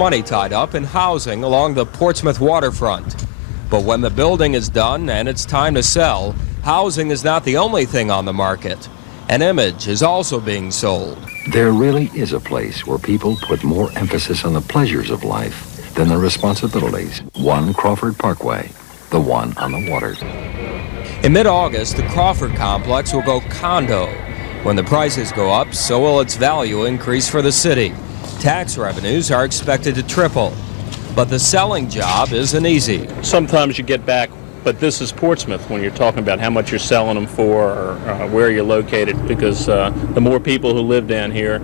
money tied up in housing along the Portsmouth waterfront. But when the building is done and it's time to sell, housing is not the only thing on the market. An image is also being sold. There really is a place where people put more emphasis on the pleasures of life than the responsibilities. One Crawford Parkway, the one on the water. In mid-August, the Crawford complex will go condo. When the prices go up, so will its value increase for the city. Tax revenues are expected to triple. But the selling job isn't easy. Sometimes you get back, but this is Portsmouth when you're talking about how much you're selling them for or where you're located, because the more people who live down here,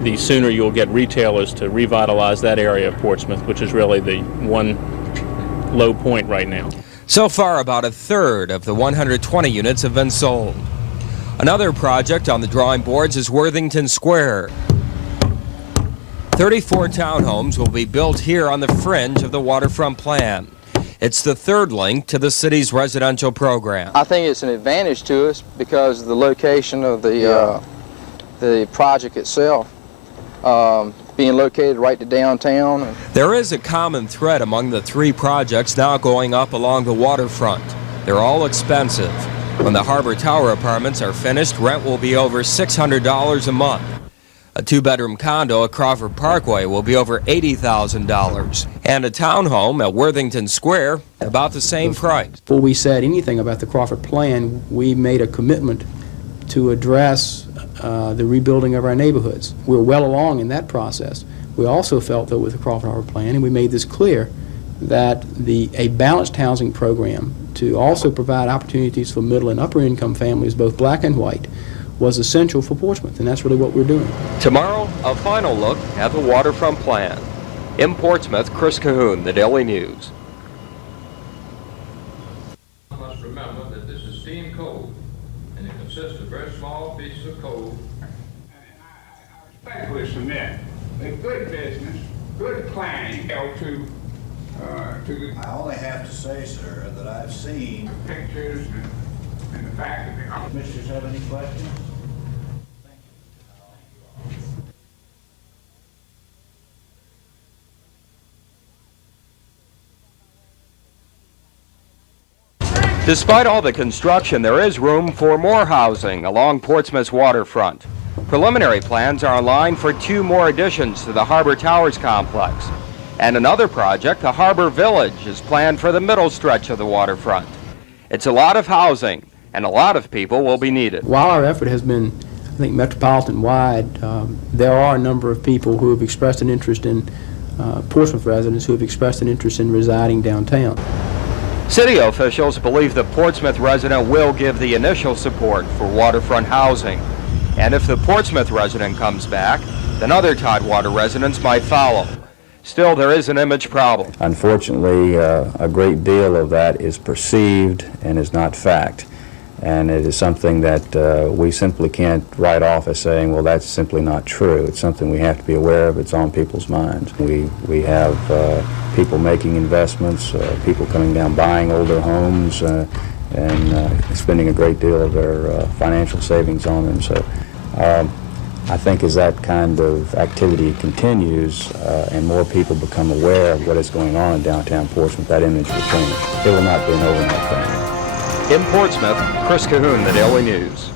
the sooner you'll get retailers to revitalize that area of Portsmouth, which is really the one low point right now. So far, about a third of the 120 units have been sold. Another project on the drawing boards is Worthington Square. 34 townhomes will be built here on the fringe of the waterfront plan. It's the third link to the city's residential program. I think it's an advantage to us because of the location of the project itself, being located right to downtown. There is a common thread among the three projects now going up along the waterfront. They're all expensive. When the Harbor Tower apartments are finished, rent will be over $600 a month. A two-bedroom condo at Crawford Parkway will be over $80,000. And a townhome at Worthington Square, about the same price. Before we said anything about the Crawford plan, we made a commitment to address the rebuilding of our neighborhoods. We're well along in that process. We also felt, though, with the Crawford Harbor plan, and we made this clear, that a balanced housing program to also provide opportunities for middle and upper income families, both black and white, was essential for Portsmouth, and that's really what we're doing. Tomorrow, a final look at the waterfront plan. In Portsmouth, Chris Cahoon, The Daily News. You must remember that this is steam coal, and it consists of very small pieces of coal. I respect cement. A good business, good planning, to I only have to say, sir, that I've seen pictures and the fact that the Commissioners have any questions? Despite all the construction, there is room for more housing along Portsmouth's waterfront. Preliminary plans are online for 2 more additions to the Harbor Towers complex. And another project, the Harbor Village, is planned for the middle stretch of the waterfront. It's a lot of housing, and a lot of people will be needed. While our effort has been, I think, metropolitan-wide, there are a number of people who have expressed an interest in, Portsmouth residents who have expressed an interest in residing downtown. City officials believe the Portsmouth resident will give the initial support for waterfront housing. And if the Portsmouth resident comes back, then other Tidewater residents might follow. Still, there is an image problem. Unfortunately, a great deal of that is perceived and is not fact. And it is something that we simply can't write off as saying, well, that's simply not true. It's something we have to be aware of. It's on people's minds. We have people making investments, people coming down buying older homes and spending a great deal of their financial savings on them. So I think as that kind of activity continues and more people become aware of what is going on in downtown Portsmouth, that image will change. It will not be an overnight thing. In Portsmouth, Chris Cahoon, The Daily News.